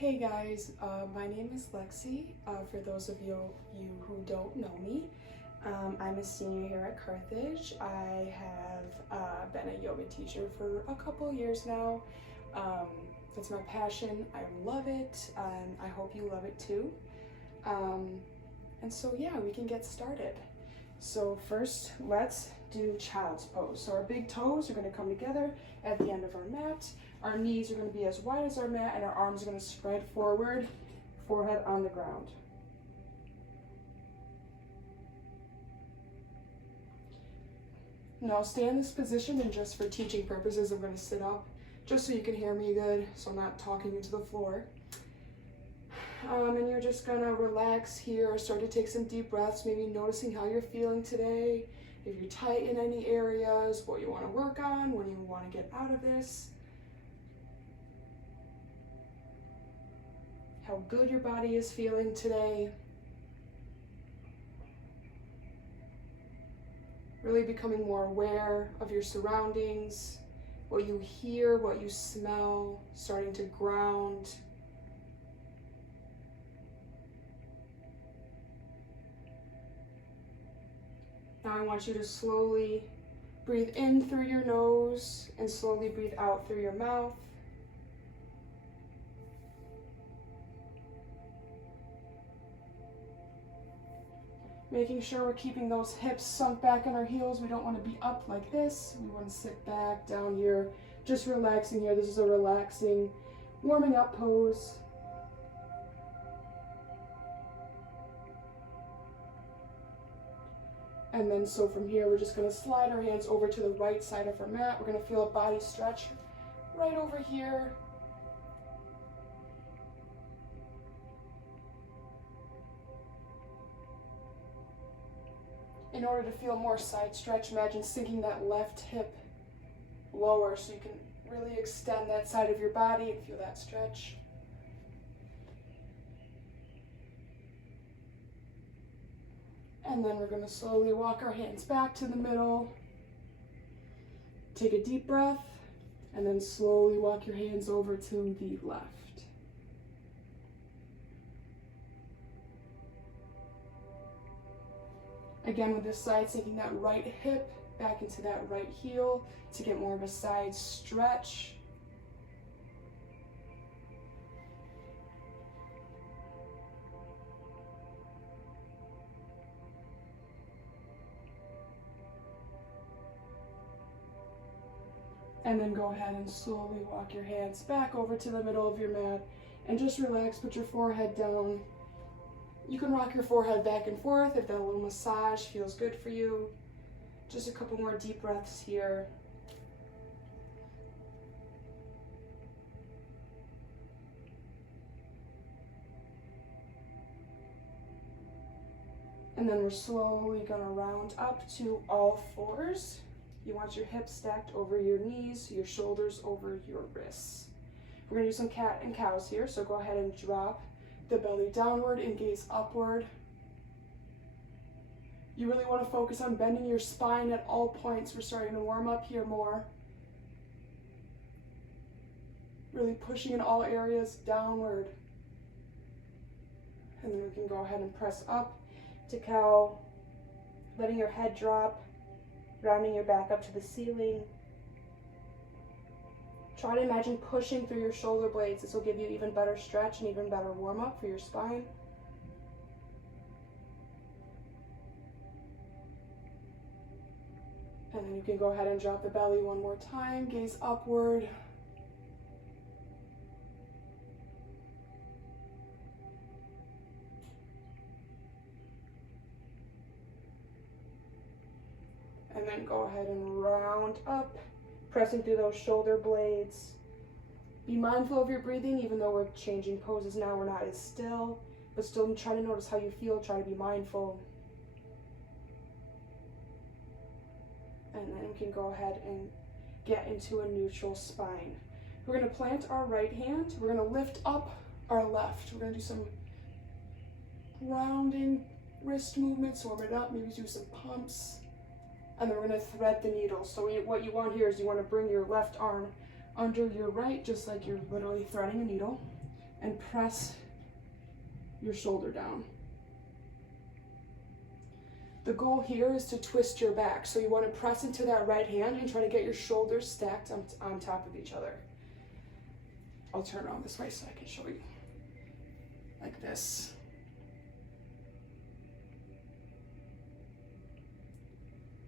Hey guys, my name is Lexi. For those of you who don't know me, I'm a senior here at Carthage. I have been a yoga teacher for a couple years now. It's my passion. I love it, and I hope you love it too. And so yeah, we can get started. So first, let's do child's pose. So our big toes are going to come together at the end of our mat. Our knees are going to be as wide as our mat, and our arms are going to spread forward, forehead on the ground. Now stay in this position, and just for teaching purposes, I'm going to sit up just so you can hear me good, so I'm not talking into the floor. And you're just going to relax here, start to take some deep breaths, maybe noticing how you're feeling today, if you're tight in any areas, what you want to work on, when you want to get out of this. How good your body is feeling today. Really becoming more aware of your surroundings, what you hear, what you smell, starting to ground. Now I want you to slowly breathe in through your nose and slowly breathe out through your mouth. Making sure we're keeping those hips sunk back in our heels. We don't want to be up like this. We want to sit back down here, just relaxing here. This is a relaxing, warming up pose. And then so from here, we're just going to slide our hands over to the right side of our mat. We're going to feel a body stretch right over here. In order to feel more side stretch, imagine sinking that left hip lower so you can really extend that side of your body and feel that stretch. And then we're going to slowly walk our hands back to the middle. Take a deep breath, and then slowly walk your hands over to the left. Again, with this side, sinking that right hip back into that right heel to get more of a side stretch. And then go ahead and slowly walk your hands back over to the middle of your mat and just relax, put your forehead down. You can rock your forehead back and forth if that little massage feels good for you. Just a couple more deep breaths here. And then we're slowly going to round up to all fours. You want your hips stacked over your knees, your shoulders over your wrists. We're going to do some cat and cows here, so go ahead and drop the belly downward and gaze upward. You really want to focus on bending your spine at all points. We're starting to warm up here more. Really pushing in all areas downward. And then we can go ahead and press up to cow, letting your head drop, rounding your back up to the ceiling. Try to imagine pushing through your shoulder blades. This will give you even better stretch and even better warm up for your spine. And then you can go ahead and drop the belly one more time, gaze upward. And then go ahead and round up, pressing through those shoulder blades. Be mindful of your breathing, even though we're changing poses now, we're not as still, but still try to notice how you feel, try to be mindful. And then we can go ahead and get into a neutral spine. We're going to plant our right hand, we're going to lift up our left. We're going to do some grounding wrist movements, warm it up, maybe do some pumps. And then we're going to thread the needle. So what you want here is you want to bring your left arm under your right, just like you're literally threading a needle. and press your shoulder down. The goal here is to twist your back. So you want to press into that right hand and try to get your shoulders stacked on top of each other. I'll turn around this way so I can show you. Like this.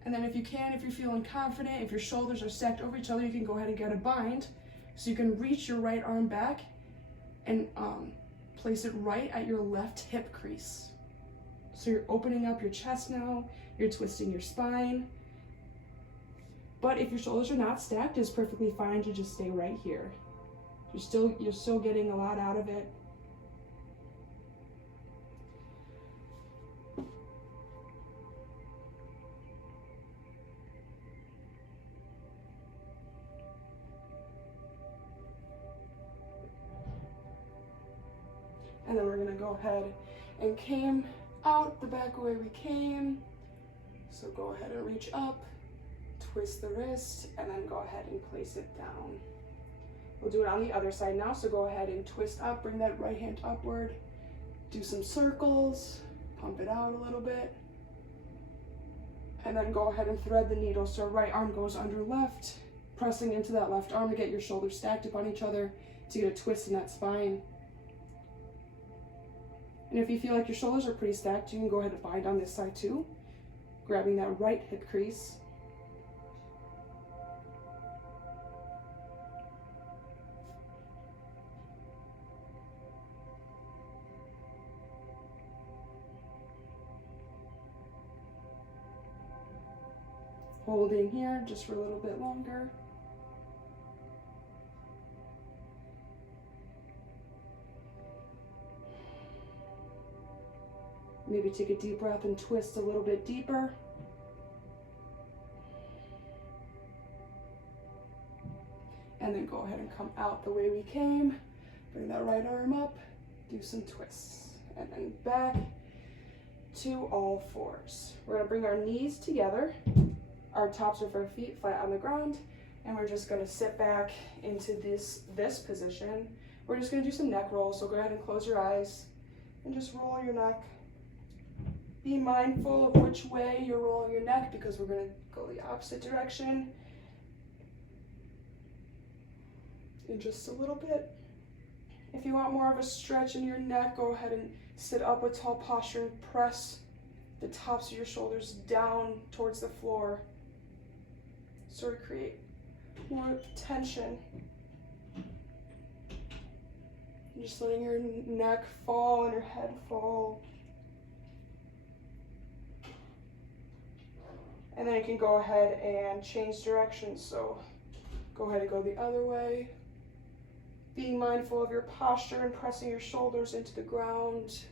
And then if you can, if you're feeling confident, if your shoulders are stacked over each other, you can go ahead and get a bind. So you can reach your right arm back and place it right at your left hip crease. So you're opening up your chest now, you're twisting your spine. But if your shoulders are not stacked, it's perfectly fine to just stay right here. You're still getting a lot out of it. And then we're gonna go ahead and came out the back way we came. So go ahead and reach up, twist the wrist, and then go ahead and place it down. We'll do it on the other side now, so go ahead and twist up, bring that right hand upward, do some circles, pump it out a little bit, and then go ahead and thread the needle so right arm goes under left, pressing into that left arm to get your shoulders stacked upon each other to get a twist in that spine. And if you feel like your shoulders are pretty stacked, you can go ahead and bind on this side too, grabbing that right hip crease. Holding here just for a little bit longer. Maybe take a deep breath and twist a little bit deeper. And then go ahead and come out the way we came. Bring that right arm up, do some twists. And then back to all fours. We're gonna bring our knees together, our tops of our feet flat on the ground, and we're just gonna sit back into this position. We're just gonna do some neck rolls, so go ahead and close your eyes and just roll your neck. Be mindful of which way you're rolling your neck because we're gonna go the opposite direction in just a little bit. If you want more of a stretch in your neck, go ahead and sit up with tall posture and press the tops of your shoulders down towards the floor. Sort of create more tension. Just letting your neck fall and your head fall. And then you can go ahead and change directions. So go ahead and go the other way. Being mindful of your posture and pressing your shoulders into the ground.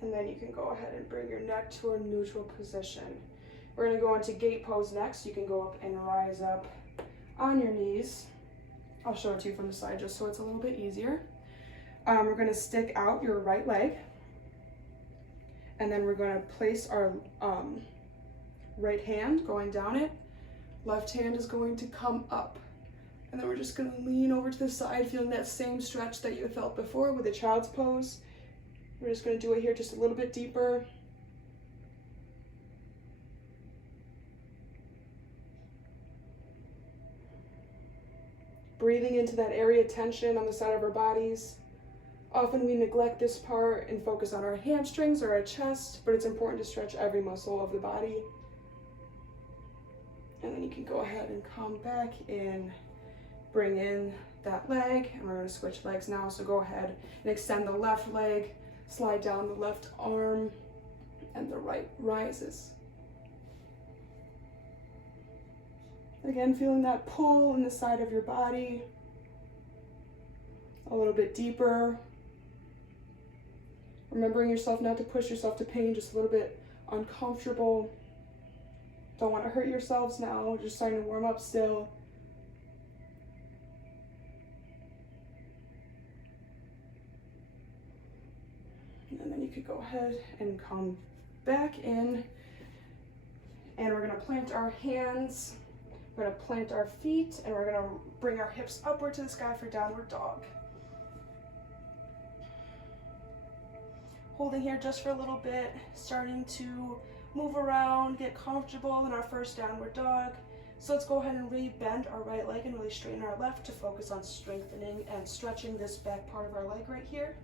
And then you can go ahead and bring your neck to a neutral position. We're gonna go into gate pose next. You can go up and rise up on your knees. I'll show it to you from the side just so it's a little bit easier. We're gonna stick out your right leg. And then we're gonna place our right hand going down it. Left hand is going to come up. And then we're just gonna lean over to the side, feeling that same stretch that you felt before with a child's pose. We're just gonna do it here just a little bit deeper. Breathing into that area of tension on the side of our bodies. Often we neglect this part and focus on our hamstrings or our chest, but it's important to stretch every muscle of the body. And then you can go ahead and come back in, bring in that leg, and we're gonna switch legs now. So go ahead and extend the left leg, slide down the left arm, and the right rises. Again, feeling that pull in the side of your body, a little bit deeper. Remembering yourself not to push yourself to pain, just a little bit uncomfortable. Don't want to hurt yourselves now, just starting to warm up still. you could go ahead and come back in, and we're gonna plant our hands, we're gonna plant our feet, and we're gonna bring our hips upward to the sky for downward dog. Holding here just for a little bit, starting to move around, get comfortable in our first downward dog. So let's go ahead and really bend our right leg and really straighten our left to focus on strengthening and stretching this back part of our leg right here.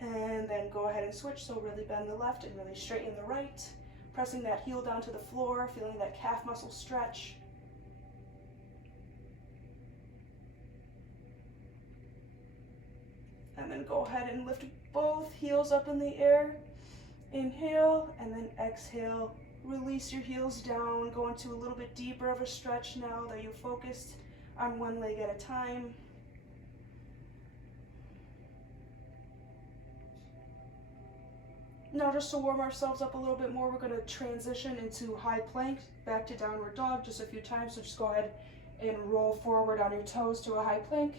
And then go ahead and switch, so really bend the left and really straighten the right, pressing that heel down to the floor, feeling that calf muscle stretch. And then go ahead and lift both heels up in the air. Inhale, and then exhale. Release your heels down. Go into a little bit deeper of a stretch now that you're focused on one leg at a time. Now, just to warm ourselves up a little bit more, we're going to transition into high plank, back to downward dog just a few times. So just go ahead and roll forward on your toes to a high plank.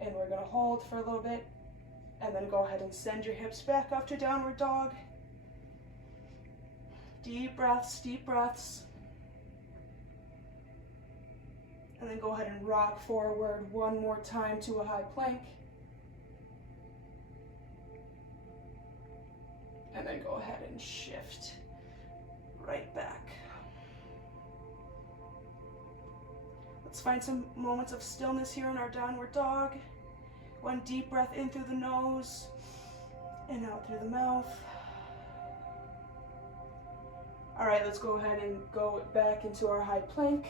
And we're going to hold for a little bit, and then go ahead and send your hips back up to downward dog. Deep breaths, deep breaths. And then go ahead and rock forward one more time to a high plank. And then go ahead and shift right back. Let's find some moments of stillness here in our downward dog. One deep breath in through the nose and out through the mouth. All right, let's go ahead and go back into our high plank.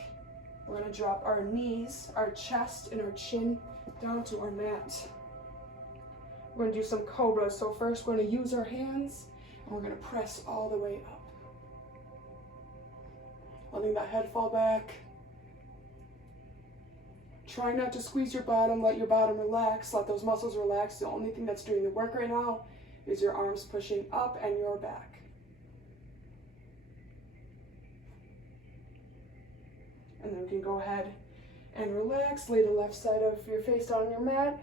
We're gonna drop our knees, our chest, and our chin down to our mat. We're gonna do some cobras. So first we're gonna use our hands and we're gonna press all the way up. Letting that head fall back. Try not to squeeze your bottom, let your bottom relax, let those muscles relax. The only thing that's doing the work right now is your arms pushing up and your back. And then we can go ahead and relax. Lay the left side of your face down on your mat,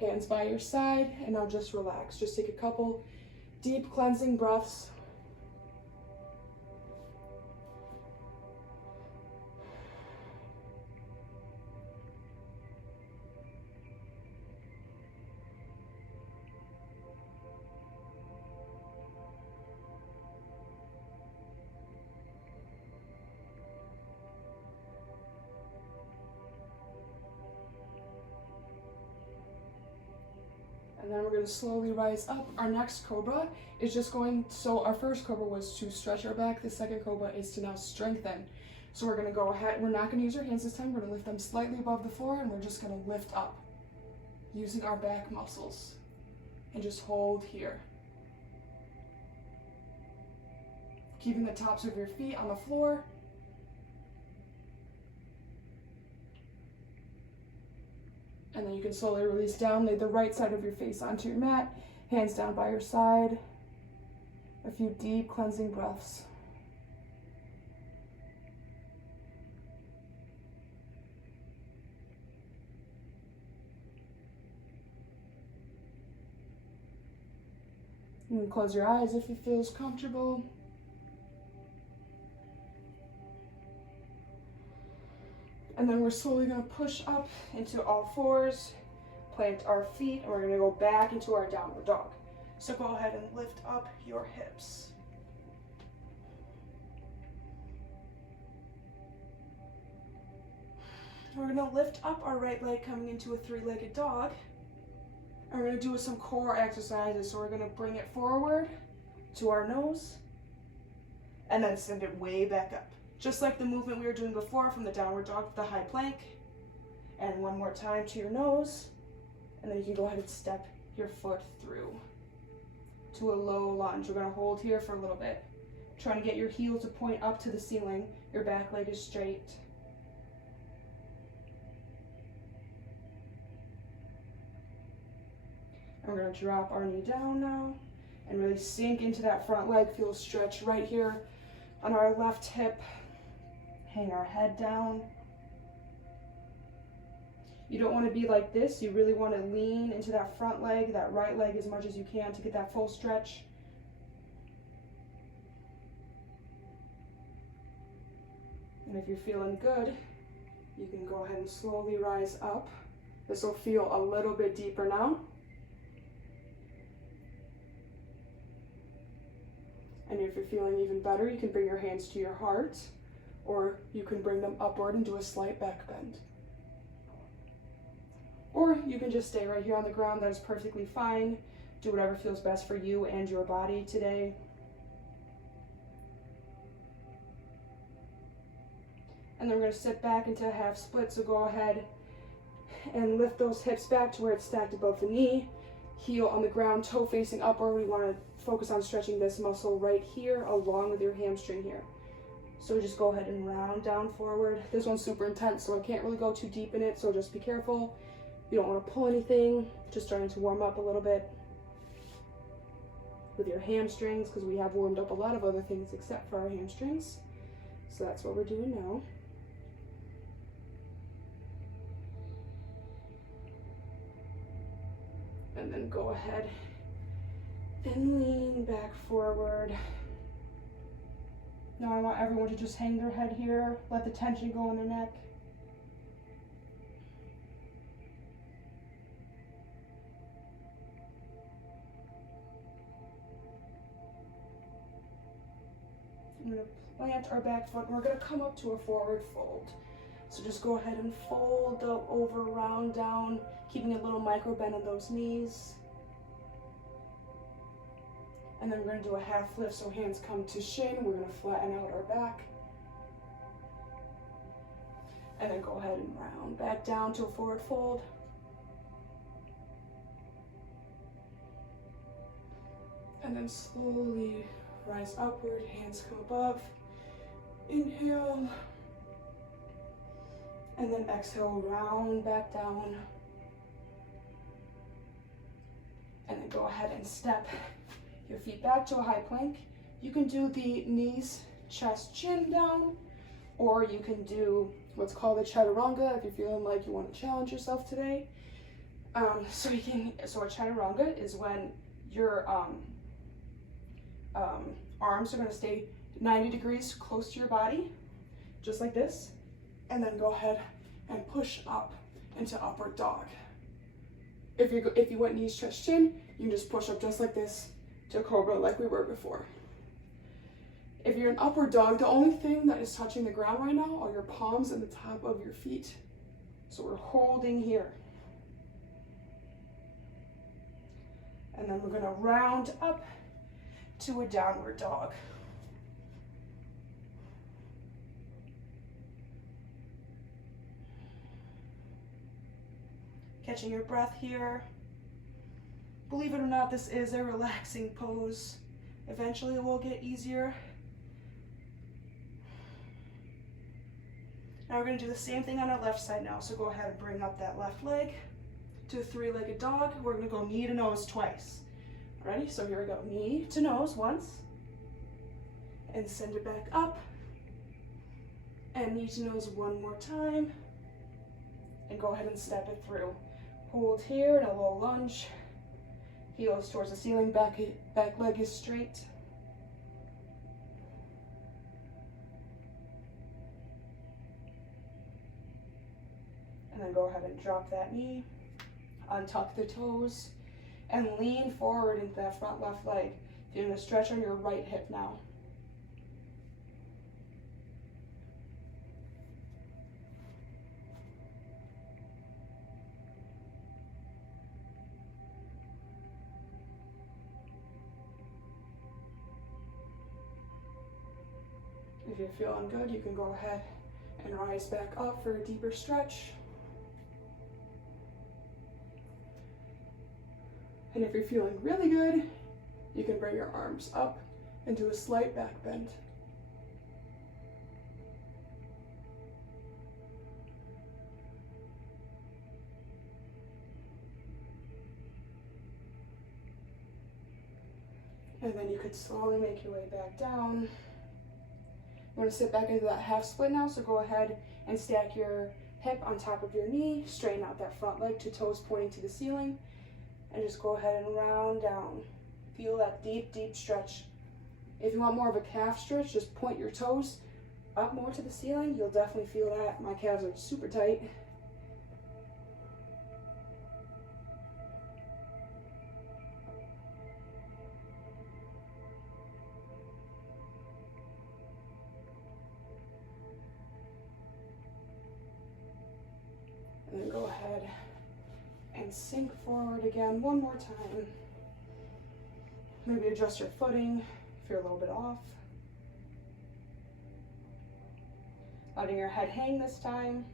hands by your side, and now just relax. Just take a couple deep cleansing breaths. And then we're going to slowly rise up. Our next cobra is just going, so our first cobra was to stretch our back. The second cobra is to now strengthen. So we're going to go ahead, we're not going to use our hands this time. We're going to lift them slightly above the floor, and we're just going to lift up using our back muscles and just hold here. Keeping the tops of your feet on the floor. And then you can slowly release down, lay the right side of your face onto your mat, hands down by your side. A few deep cleansing breaths. You can close your eyes if it feels comfortable. And then we're slowly going to push up into all fours, plant our feet, and we're going to go back into our downward dog. So go ahead and lift up your hips. We're going to lift up our right leg coming into a three-legged dog. And we're going to do some core exercises. So we're going to bring it forward to our nose and then send it way back up. Just like the movement we were doing before from the downward dog to the high plank. And one more time to your nose. And then you can go ahead and step your foot through to a low lunge. We're going to hold here for a little bit. Trying to get your heel to point up to the ceiling. Your back leg is straight. And we're going to drop our knee down now and really sink into that front leg. Feel a stretch right here on our left hip. Hang our head down. You don't want to be like this. You really want to lean into that front leg, that right leg as much as you can to get that full stretch. And if you're feeling good, you can go ahead and slowly rise up. This will feel a little bit deeper now. And if you're feeling even better, you can bring your hands to your heart, or you can bring them upward and do a slight back bend. Or you can just stay right here on the ground. That is perfectly fine. Do whatever feels best for you and your body today. And then we're going to sit back into a half split, so go ahead and lift those hips back to where it's stacked above the knee. Heel on the ground, toe facing upward. We want to focus on stretching this muscle right here along with your hamstring here. So just go ahead and round down forward. This one's super intense, so I can't really go too deep in it, so just be careful. You don't want to pull anything, just starting to warm up a little bit with your hamstrings, because we have warmed up a lot of other things except for our hamstrings. So that's what we're doing now. And then go ahead and lean back forward. Now I want everyone to just hang their head here, let the tension go in their neck. I'm going to plant our back foot and we're going to come up to a forward fold. So just go ahead and fold over, round down, keeping a little micro bend in those knees. And then we're going to do a half lift, so hands come to shin. We're going to flatten out our back. And then go ahead and round back down to a forward fold. And then slowly rise upward, hands come above. Inhale. And then exhale, round back down. And then go ahead and step your feet back to a high plank. You can do the knees, chest, chin down, or you can do what's called a chaturanga if you're feeling like you want to challenge yourself today. So a chaturanga is when your arms are going to stay 90 degrees close to your body, just like this, and then go ahead and push up into upward dog. If you went knees, chest, chin, you can just push up just like this to cobra like we were before. If you're in upward dog, the only thing that is touching the ground right now are your palms and the top of your feet. So we're holding here. And then we're going to round up to a downward dog. Catching your breath here. Believe it or not, this is a relaxing pose. Eventually it will get easier. Now we're going to do the same thing on our left side now. So go ahead and bring up that left leg to a three-legged dog. We're going to go knee to nose twice. Ready? So here we go. Knee to nose once. And send it back up. And knee to nose one more time. And go ahead and step it through. Hold here in a little lunge. Heels towards the ceiling, back leg is straight. And then go ahead and drop that knee, untuck the toes, and lean forward into that front left leg. Doing a stretch on your right hip now. If you're feeling good, you can go ahead and rise back up for a deeper stretch. And if you're feeling really good, you can bring your arms up and do a slight back bend. And then you could slowly make your way back down. We're going to sit back into that half split now, so go ahead and stack your hip on top of your knee, straighten out that front leg, 2 toes pointing to the ceiling, and just go ahead and round down. Feel that deep, deep stretch. If you want more of a calf stretch, just point your toes up more to the ceiling. You'll definitely feel that. My calves are super tight. And then go ahead and sink forward again one more time. Maybe adjust your footing if you're a little bit off. Letting your head hang this time.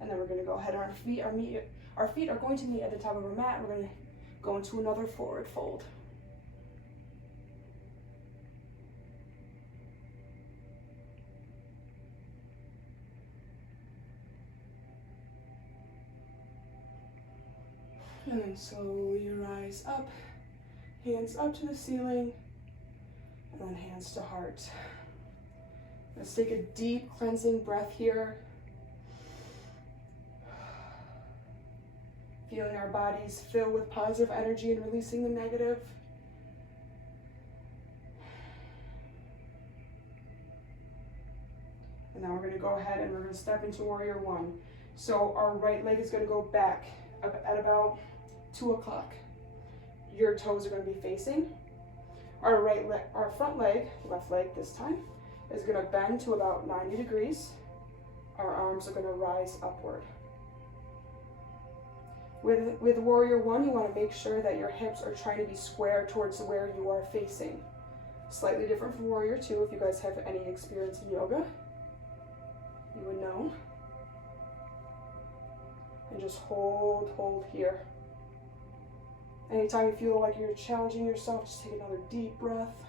And then we're going to go ahead, our feet are going to meet at the top of our mat. We're going to go into another forward fold. And then slowly rise up, hands up to the ceiling, and then hands to heart. Let's take a deep cleansing breath here. Feeling our bodies fill with positive energy and releasing the negative. And now we're going to go ahead and we're going to step into Warrior One. So our right leg is going to go back up at about 2 o'clock. Your toes are going to be facing. Our right leg, our front leg, left leg this time, is going to bend to about 90 degrees. Our arms are going to rise upward. With Warrior One, you want to make sure that your hips are trying to be square towards where you are facing. Slightly different from Warrior Two. If you guys have any experience in yoga, you would know. And just hold here. Anytime you feel like you're challenging yourself, just take another deep breath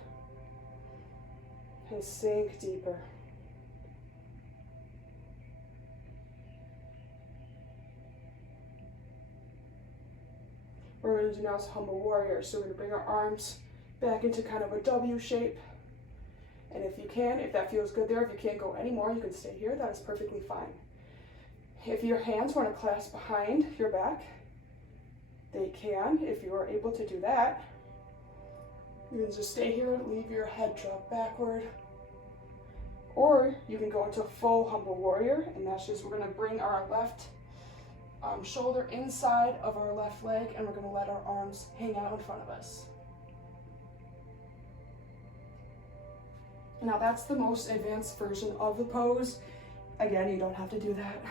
and sink deeper. What we're going to do now is Humble Warrior. So we're going to bring our arms back into kind of a W shape. And if you can, if that feels good there, if you can't go anymore, you can stay here. That is perfectly fine. If your hands want to clasp behind your back, they can. If you are able to do that, you can just stay here, leave your head drop backward. Or you can go into full Humble Warrior, and that's just, we're going to bring our left shoulder inside of our left leg, and we're going to let our arms hang out in front of us. Now that's the most advanced version of the pose. Again, you don't have to do that.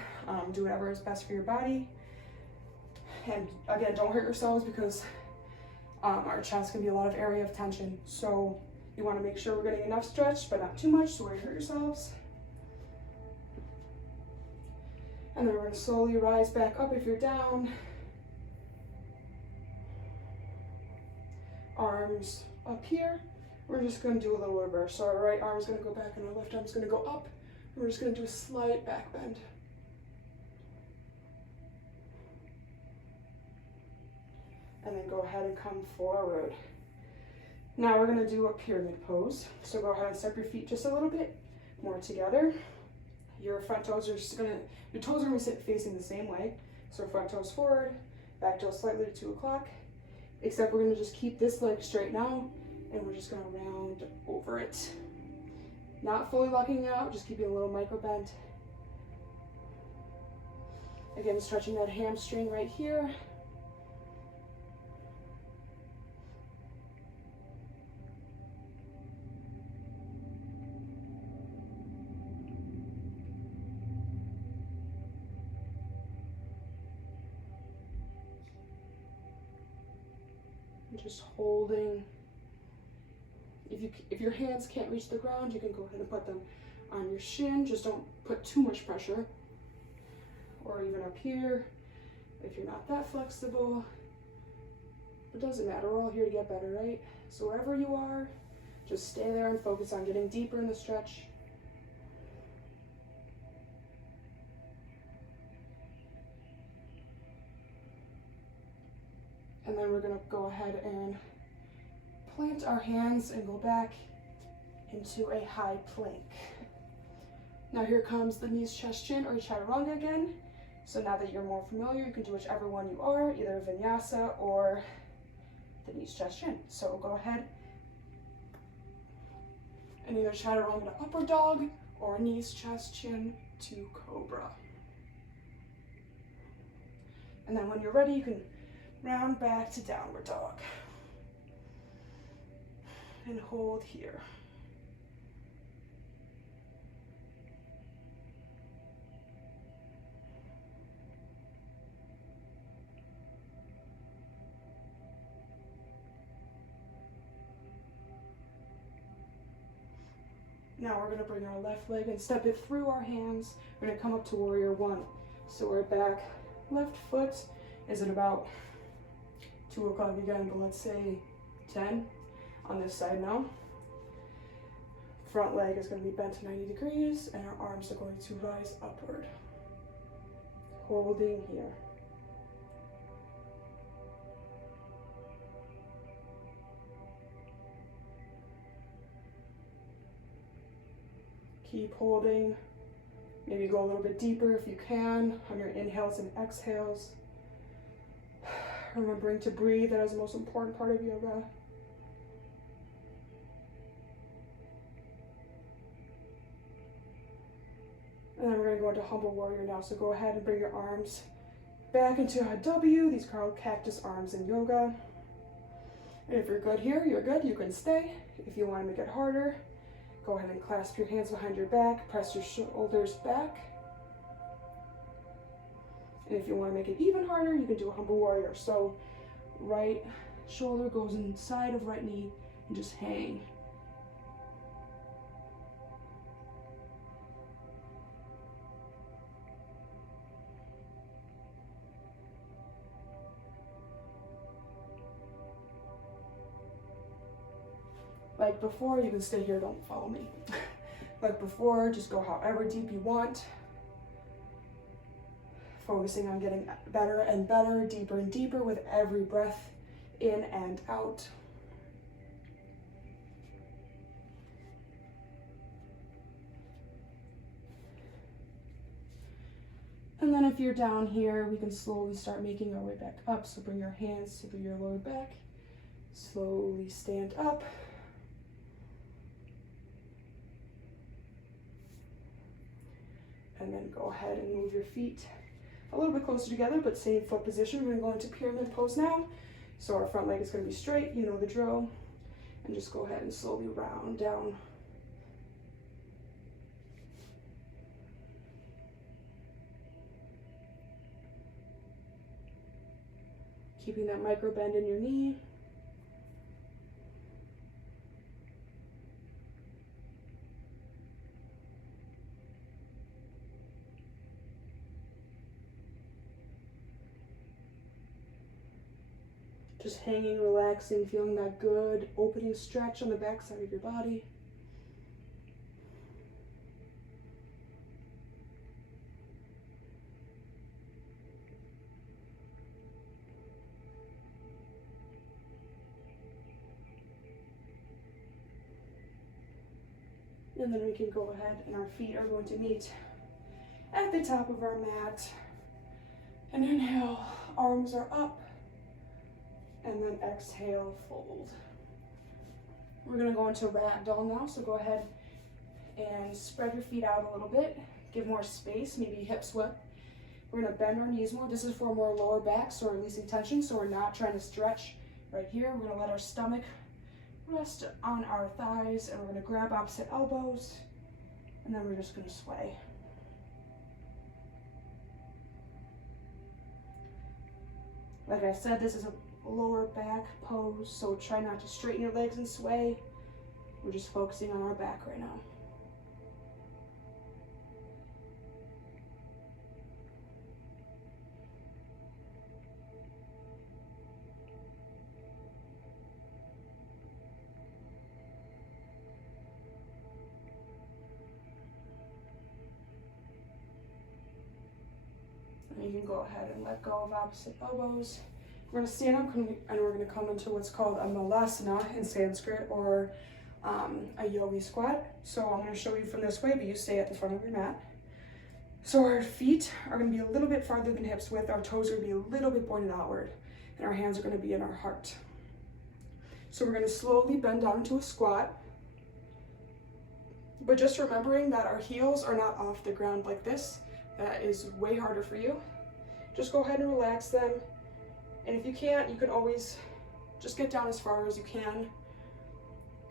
Do whatever is best for your body. And again, don't hurt yourselves, because our chest can be a lot of area of tension. So you want to make sure we're getting enough stretch, but not too much to where you hurt yourselves. And then we're going to slowly rise back up if you're down. Arms up here. We're just going to do a little reverse. So our right arm is going to go back and our left arm is going to go up. And we're just going to do a slight back bend. And then go ahead and come forward. Now we're going to do a pyramid pose. So go ahead and step your feet just a little bit more together. Your front toes are just going to, your toes are going to sit facing the same way. So front toes forward, back toes slightly to 2 o'clock. Except we're going to just keep this leg straight now, and we're just going to round over it. Not fully locking out, just keeping a little micro bend. Again, stretching that hamstring right here. Just holding. If your hands can't reach the ground, you can go ahead and put them on your shin. Just don't put too much pressure. Or even up here, if you're not that flexible. It doesn't matter, we're all here to get better, right? So wherever you are, just stay there and focus on getting deeper in the stretch. And then we're going to go ahead and plant our hands and go back into a high plank. Now here comes the knees, chest, chin, or chaturanga again. So now that you're more familiar, you can do whichever one you are, either Vinyasa or the knees, chest, chin. So go ahead and either chaturanga to upward dog or knees, chest, chin to cobra. And then when you're ready, you can round back to downward dog. And hold here. Now we're going to bring our left leg and step it through our hands. We're going to come up to warrior one. So we're back. Left foot is at about 2 o'clock again, but let's say 10 on this side now. Front leg is going to be bent to 90 degrees and our arms are going to rise upward. Holding here. Keep holding. Maybe go a little bit deeper if you can on your inhales and exhales. Remembering to breathe, that is the most important part of yoga. And then we're going to go into humble warrior now. So go ahead and bring your arms back into a W. These are called cactus arms in yoga. And if you're good here, you're good. You can stay. If you want to make it harder, go ahead and clasp your hands behind your back, press your shoulders back. And if you want to make it even harder, you can do a humble warrior. So right shoulder goes inside of right knee and just hang. Like before, you can stay here, don't follow me. Like before, just go however deep you want. Focusing on getting better and better, deeper and deeper with every breath in and out. And then if you're down here, we can slowly start making our way back up. So bring your hands to your lower back. Slowly stand up. And then go ahead and move your feet a little bit closer together, but same foot position. We're gonna go into pyramid pose now. So our front leg is gonna be straight, you know the drill. And just go ahead and slowly round down. Keeping that micro bend in your knee. Just hanging, relaxing, feeling that good opening stretch on the back side of your body. And then we can go ahead and our feet are going to meet at the top of our mat. And inhale, arms are up. And then exhale, fold. We're gonna go into ragdoll now, so go ahead and spread your feet out a little bit. Give more space, maybe hips width. We're gonna bend our knees more. This is for more lower back, so we're releasing tension, so we're not trying to stretch right here. We're gonna let our stomach rest on our thighs, and we're gonna grab opposite elbows, and then we're just gonna sway. Like I said, this is a lower back pose, so try not to straighten your legs and sway. We're just focusing on our back right now. And you can go ahead and let go of opposite elbows We're going to stand up and we're going to come into what's called a malasana in Sanskrit, or a yogi squat. So I'm going to show you from this way, but you stay at the front of your mat. So our feet are going to be a little bit farther than hips width, our toes are going to be a little bit pointed outward, and our hands are going to be in our heart. So we're going to slowly bend down into a squat, but just remembering that our heels are not off the ground like this. That is way harder for you. Just go ahead and relax them. And if you can't, you can always just get down as far as you can.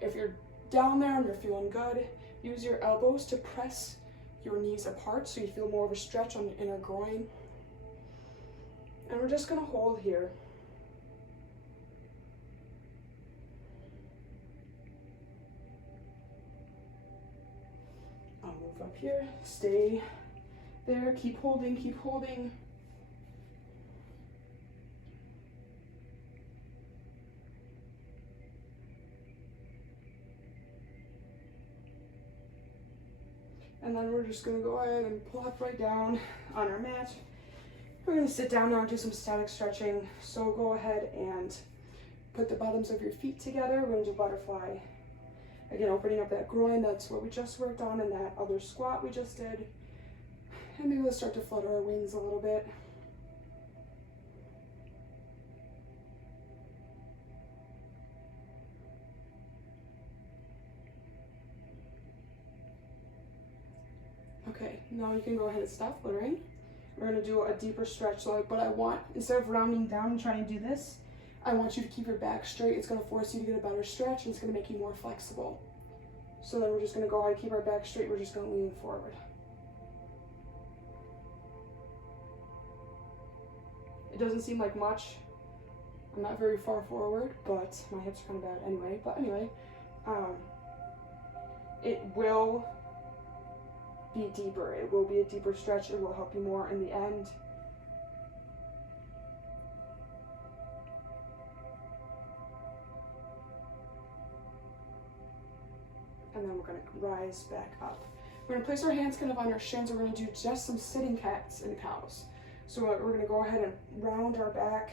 If you're down there and you're feeling good, use your elbows to press your knees apart so you feel more of a stretch on your inner groin. And we're just going to hold here. I'll move up here, stay there, keep holding, keep holding. And then we're just gonna go ahead and plop right down on our mat. We're gonna sit down now and do some static stretching. So go ahead and put the bottoms of your feet together. We're gonna do butterfly. Again, opening up that groin, that's what we just worked on in that other squat we just did. And maybe let's start to flutter our wings a little bit. Okay, now you can go ahead and stop fluttering. We're gonna do a deeper stretch, but I want, instead of rounding down and trying to do this, I want you to keep your back straight. It's gonna force you to get a better stretch, and it's gonna make you more flexible. So then we're just gonna go ahead and keep our back straight. We're just gonna lean forward. It doesn't seem like much. I'm not very far forward, but my hips are kind of bad anyway. But anyway, it will be deeper. It will be a deeper stretch. It will help you more in the end. And then we're going to rise back up. We're going to place our hands kind of on our shins. We're going to do just some sitting cats and cows. So we're going to go ahead and round our back,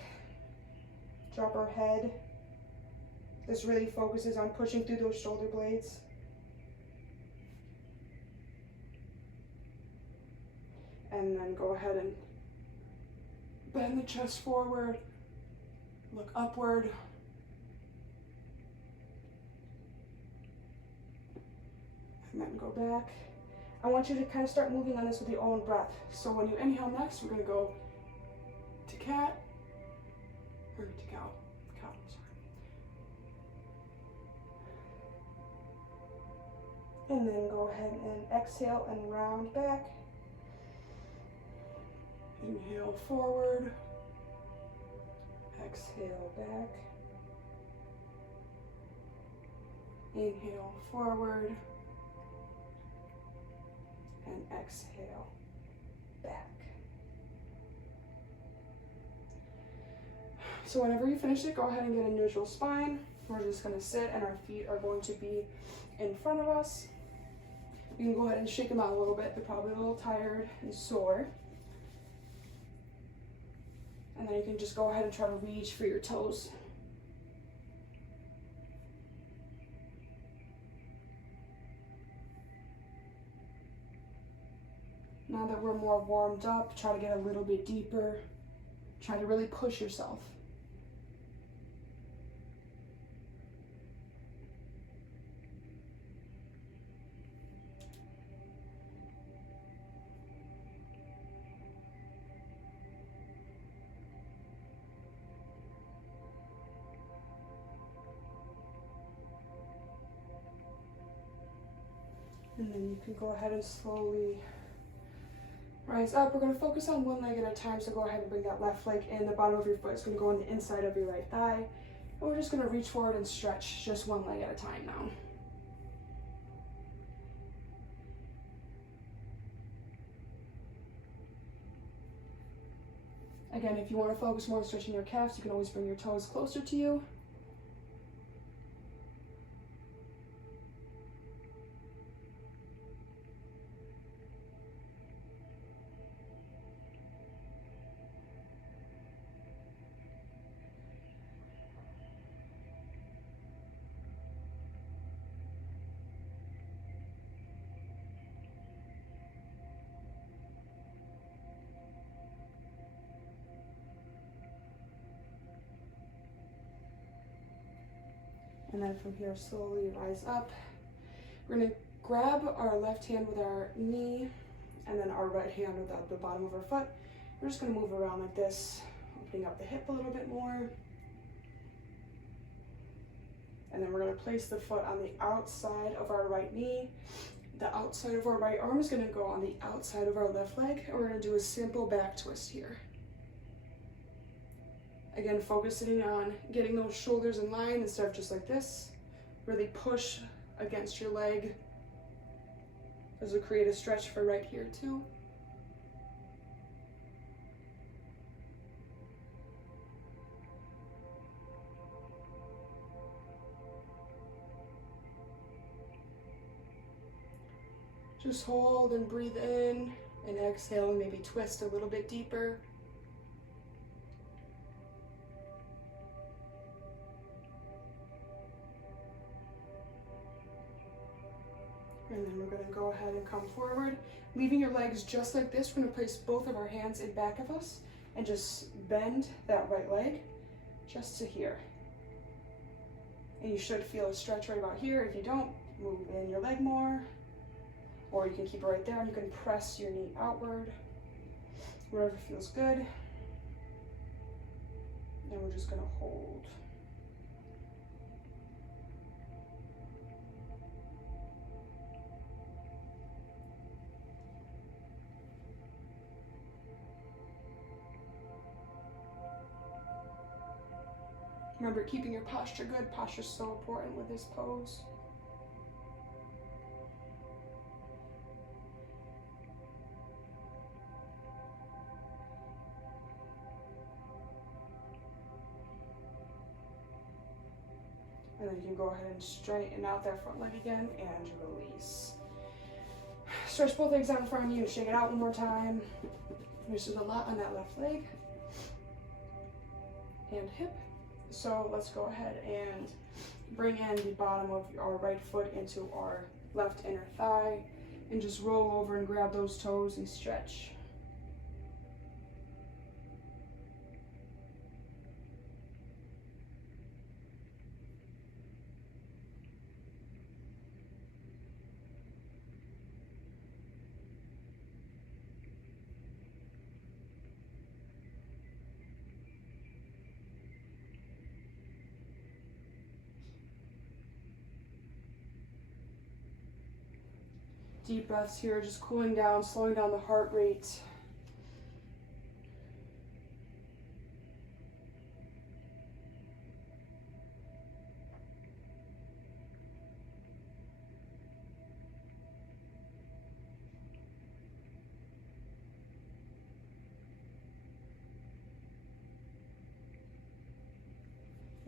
drop our head. This really focuses on pushing through those shoulder blades. And then go ahead and bend the chest forward, look upward. And then go back. I want you to kind of start moving on this with your own breath. So when you inhale next, we're going to go to cat, or to cow, sorry. And then go ahead and exhale and round back. Inhale forward, exhale back. Inhale forward, and exhale back. So whenever you finish it, go ahead and get a neutral spine. We're just going to sit, and our feet are going to be in front of us. You can go ahead and shake them out a little bit. They're probably a little tired and sore. And then you can just go ahead and try to reach for your toes. Now that we're more warmed up, try to get a little bit deeper. Try to really push yourself. And then you can go ahead and slowly rise up. We're going to focus on one leg at a time, so go ahead and bring that left leg in. The bottom of your foot is going to go on the inside of your right thigh. And we're just going to reach forward and stretch just one leg at a time now. Again, if you want to focus more on stretching your calves, you can always bring your toes closer to you. And then from here, slowly rise up. We're gonna grab our left hand with our knee and then our right hand with the bottom of our foot. We're just gonna move around like this, opening up the hip a little bit more. And then we're gonna place the foot on the outside of our right knee. The outside of our right arm is gonna go on the outside of our left leg, and we're gonna do a simple back twist here. Again, focusing on getting those shoulders in line instead of just like this. Really push against your leg. This will create a stretch for right here too. Just hold and breathe in and exhale and maybe twist a little bit deeper. And then we're going to go ahead and come forward, leaving your legs just like this. We're going to place both of our hands in back of us and just bend that right leg just to here. And you should feel a stretch right about here. If you don't, move in your leg more. Or you can keep it right there and you can press your knee outward, wherever feels good. And we're just going to hold. Remember, keeping your posture good. Posture is so important with this pose. And then you can go ahead and straighten out that front leg again and release. Stretch both legs out in front of you and shake it out one more time. This is a lot on that left leg and hip. So let's go ahead and bring in the bottom of our right foot into our left inner thigh and just roll over and grab those toes and stretch. Deep breaths here, just cooling down, slowing down the heart rate.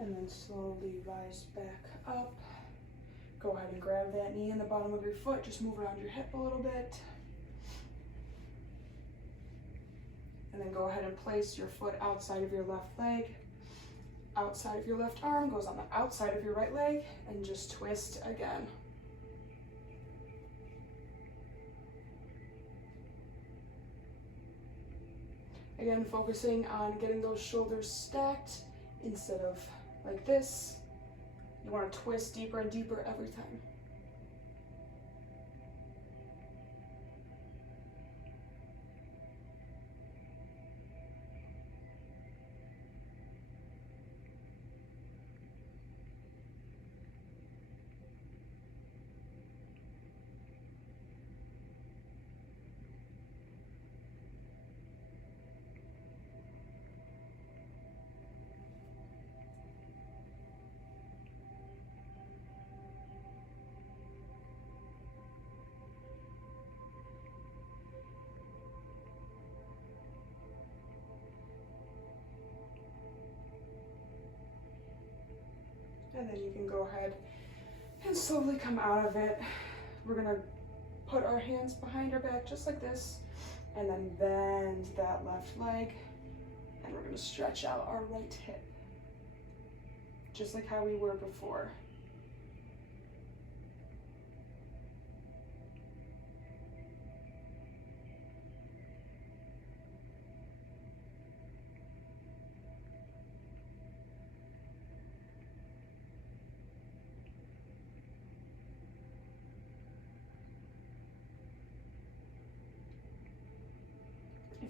And then slowly rise back up. Go ahead and grab that knee in the bottom of your foot. Just move around your hip a little bit. And then go ahead and place your foot outside of your left leg. Outside of your left arm goes on the outside of your right leg, and just twist again. Again, focusing on getting those shoulders stacked instead of like this. You want to twist deeper and deeper every time. And then you can go ahead and slowly come out of it. We're gonna put our hands behind our back just like this, and then bend that left leg, and we're gonna stretch out our right hip, just like how we were before.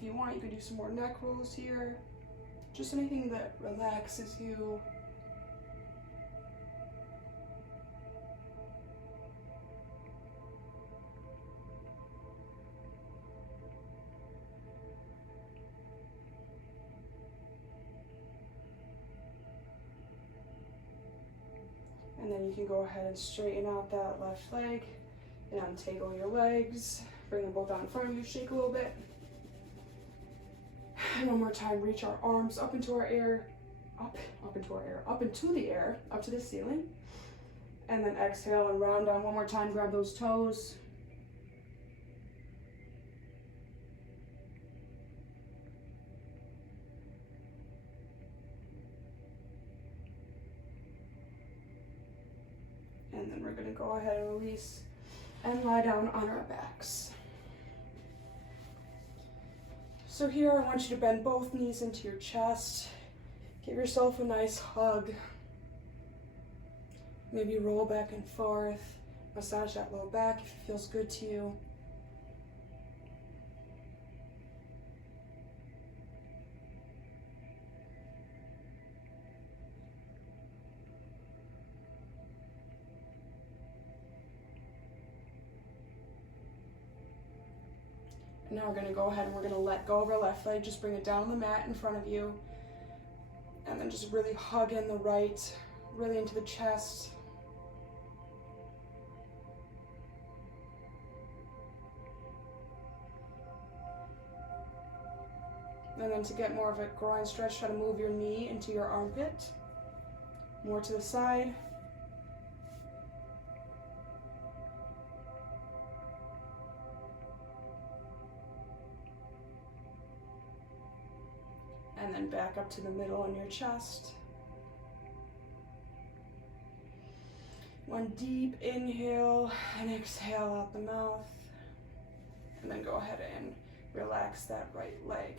you want, you can do some more neck rolls here. Just anything that relaxes you. And then you can go ahead and straighten out that left leg and untangle your legs. Bring them both out in front of you, shake a little bit. And one more time, reach our arms up into our air, up into the air, up to the ceiling. And then exhale and round down one more time, grab those toes. And then we're gonna go ahead and release and lie down on our backs. So here I want you to bend both knees into your chest. Give yourself a nice hug. Maybe roll back and forth. Massage that low back if it feels good to you. Now we're gonna go ahead and we're gonna let go of our left leg. Just bring it down on the mat in front of you. And then just really hug in the right, really into the chest. And then to get more of a groin stretch, try to move your knee into your armpit. More to the side. And then back up to the middle on your chest. One deep inhale and exhale out the mouth. And then go ahead and relax that right leg.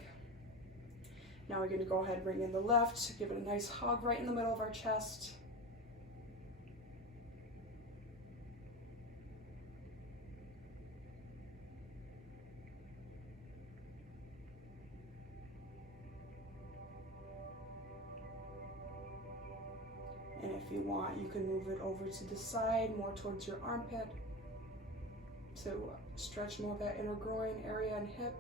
Now we're going to go ahead and bring in the left, give it a nice hug right in the middle of our chest. And if you want, you can move it over to the side, more towards your armpit, to stretch more of that inner groin area and hip.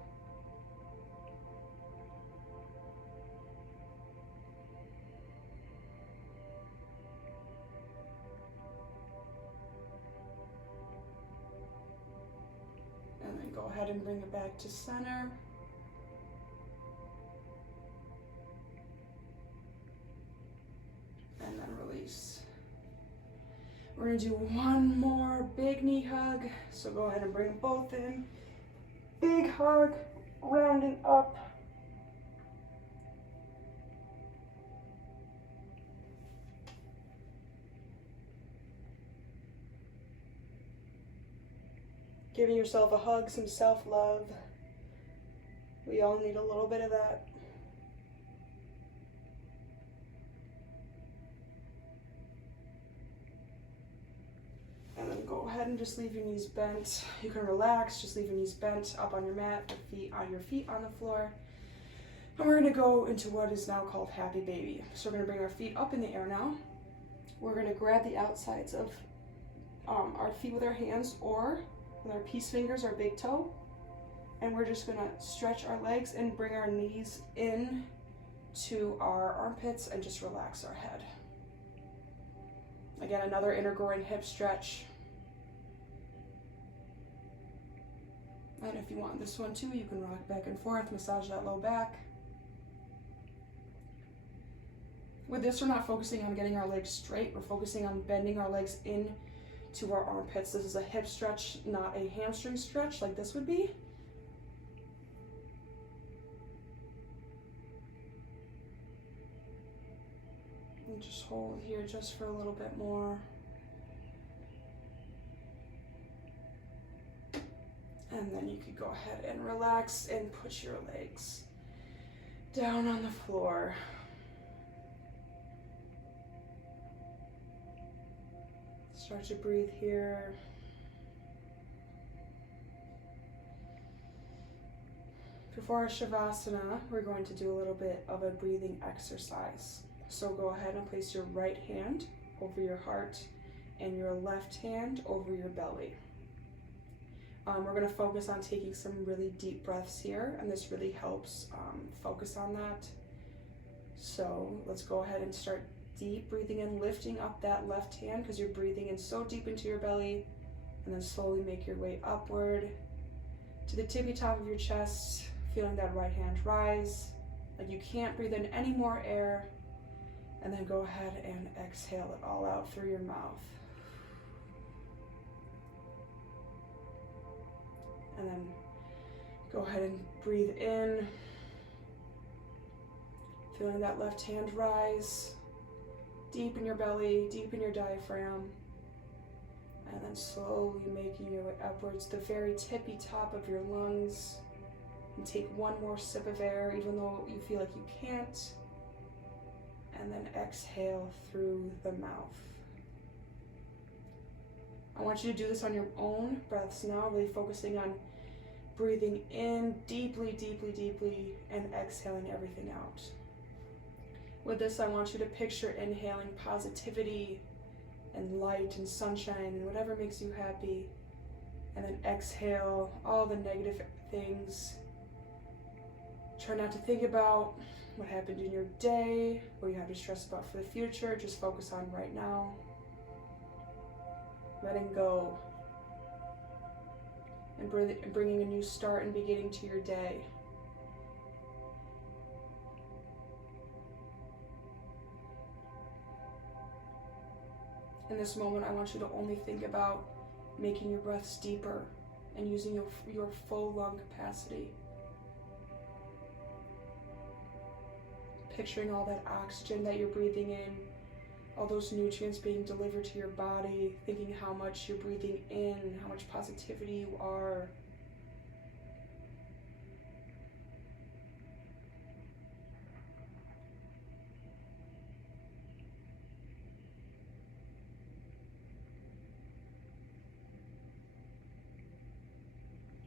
And then go ahead and bring it back to center. And then release. We're gonna do one more big knee hug. So go ahead and bring them both in. Big hug, rounding up. Giving yourself a hug, some self-love. We all need a little bit of that. And then go ahead and just leave your knees bent. You can relax, just leave your knees bent up on your mat, your feet on the floor. And we're gonna go into what is now called Happy Baby. So we're gonna bring our feet up in the air now. We're gonna grab the outsides of our feet with our hands, or with our peace fingers, our big toe. And we're just gonna stretch our legs and bring our knees in to our armpits and just relax our head. Again, another inner groin hip stretch. And if you want this one too, you can rock back and forth, massage that low back. With this, we're not focusing on getting our legs straight, we're focusing on bending our legs in to our armpits. This is a hip stretch, not a hamstring stretch like this would be. And just hold here just for a little bit more. And then you could go ahead and relax and put your legs down on the floor. Start to breathe here. Before our Shavasana, we're going to do a little bit of a breathing exercise. So go ahead and place your right hand over your heart and your left hand over your belly. We're going to focus on taking some really deep breaths here, and this really helps focus on that. So let's go ahead and start deep breathing in, lifting up that left hand because you're breathing in so deep into your belly, and then slowly make your way upward to the tippy top of your chest, feeling that right hand rise, like you can't breathe in any more air, and then go ahead and exhale it all out through your mouth. And then go ahead and breathe in, feeling that left hand rise, deep in your belly, deep in your diaphragm, and then slowly making your way upwards to the very tippy top of your lungs. And take one more sip of air, even though you feel like you can't, and then exhale through the mouth. I want you to do this on your own breaths now, really focusing on breathing in deeply, deeply, deeply, and exhaling everything out. With this, I want you to picture inhaling positivity and light and sunshine and whatever makes you happy, and then exhale all the negative things. Try not to think about what happened in your day, what you have to stress about for the future. Just focus on right now. Letting go. And bringing a new start and beginning to your day. In this moment, I want you to only think about making your breaths deeper and using your full lung capacity. Picturing all that oxygen that you're breathing in, all those nutrients being delivered to your body, thinking how much you're breathing in, how much positivity you are.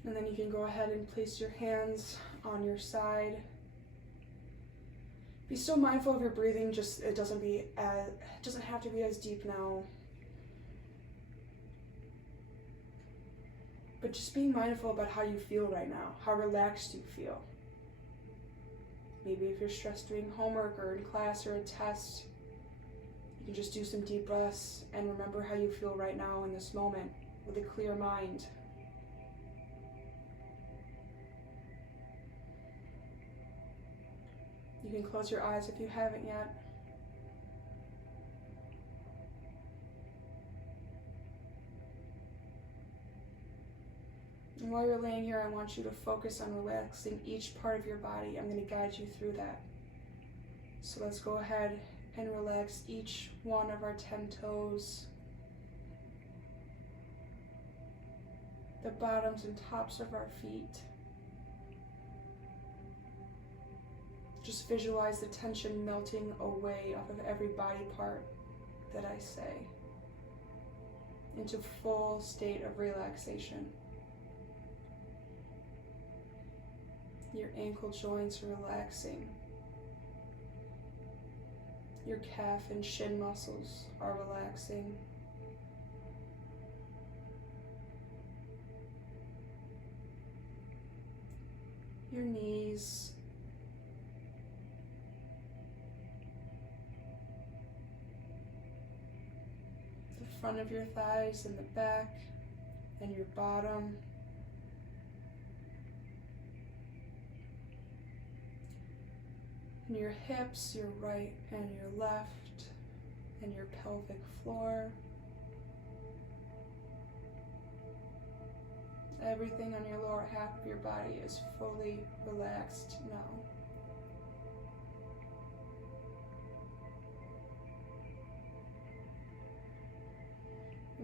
And then you can go ahead and place your hands on your side. Be so mindful of your breathing, it doesn't have to be as deep now. But just being mindful about how you feel right now, how relaxed you feel. Maybe if you're stressed doing homework or in class or a test, you can just do some deep breaths and remember how you feel right now in this moment with a clear mind. You can close your eyes if you haven't yet. And while you're laying here, I want you to focus on relaxing each part of your body. I'm going to guide you through that. So let's go ahead and relax each one of our 10 toes, the bottoms and tops of our feet. Just visualize the tension melting away off of every body part that I say into full state of relaxation. Your ankle joints are relaxing. Your calf and shin muscles are relaxing. Your knees, the front of your thighs and the back and your bottom. And your hips, your right and your left, and your pelvic floor. Everything on your lower half of your body is fully relaxed now.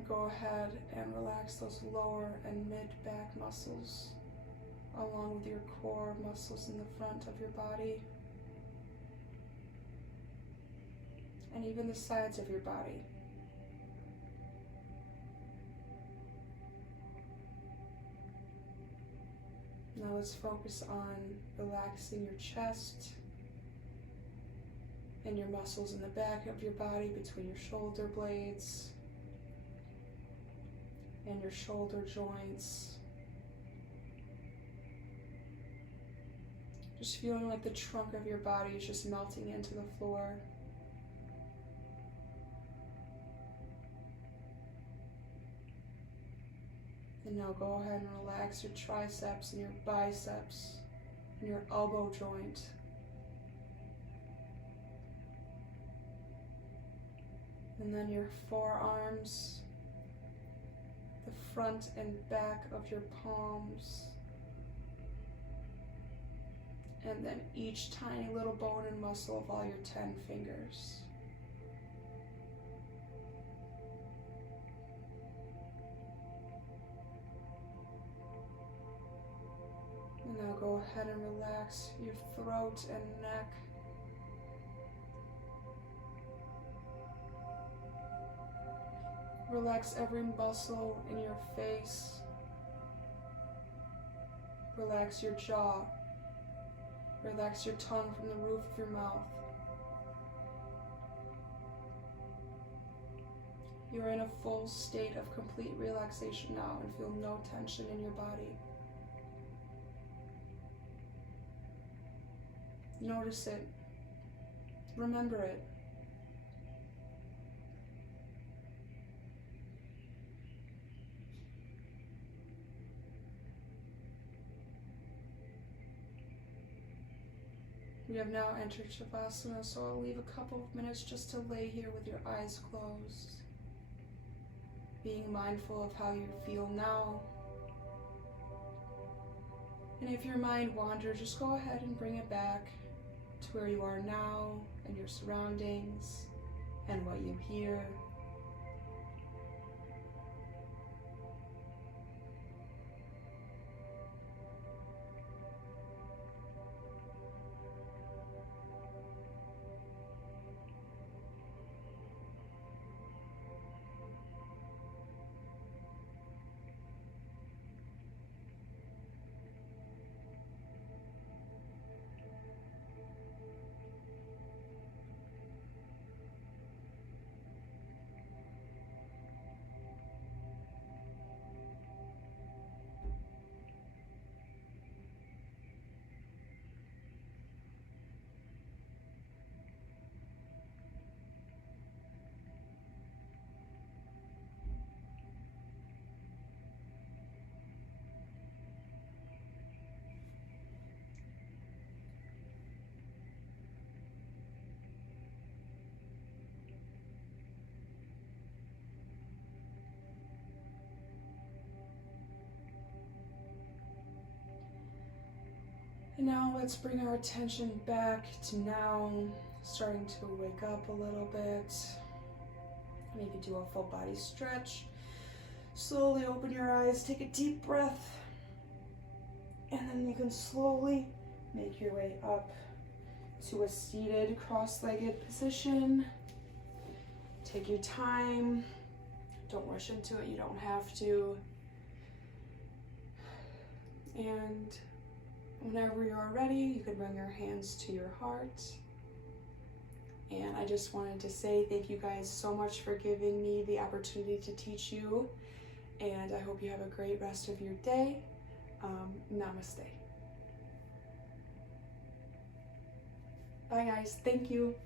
Go ahead and relax those lower and mid back muscles along with your core muscles in the front of your body. And even the sides of your body. Now Now let's focus on relaxing your chest and your muscles in the back of your body between your shoulder blades and your shoulder joints. Just feeling like the trunk of your body is just melting into the floor. And now go ahead and relax your triceps and your biceps and your elbow joint. And then your forearms, the front and back of your palms. And then each tiny little bone and muscle of all your 10 fingers. And now go ahead and relax your throat and neck. Relax every muscle in your face. Relax your jaw. Relax your tongue from the roof of your mouth. You are in a full state of complete relaxation now and feel no tension in your body. Notice it. Remember it. We have now entered Shavasana, so I'll leave a couple of minutes just to lay here with your eyes closed, being mindful of how you feel now. And if your mind wanders, just go ahead and bring it back to where you are now and your surroundings and what you hear. And now let's bring our attention back to now, starting to wake up a little bit. Maybe do a full body stretch. Slowly open your eyes, take a deep breath, and then you can slowly make your way up to a seated cross-legged position. Take your time. Don't rush into it, you don't have to. And whenever you're ready, you can bring your hands to your heart. And I just wanted to say thank you guys so much for giving me the opportunity to teach you. And I hope you have a great rest of your day. Namaste. Bye guys, thank you.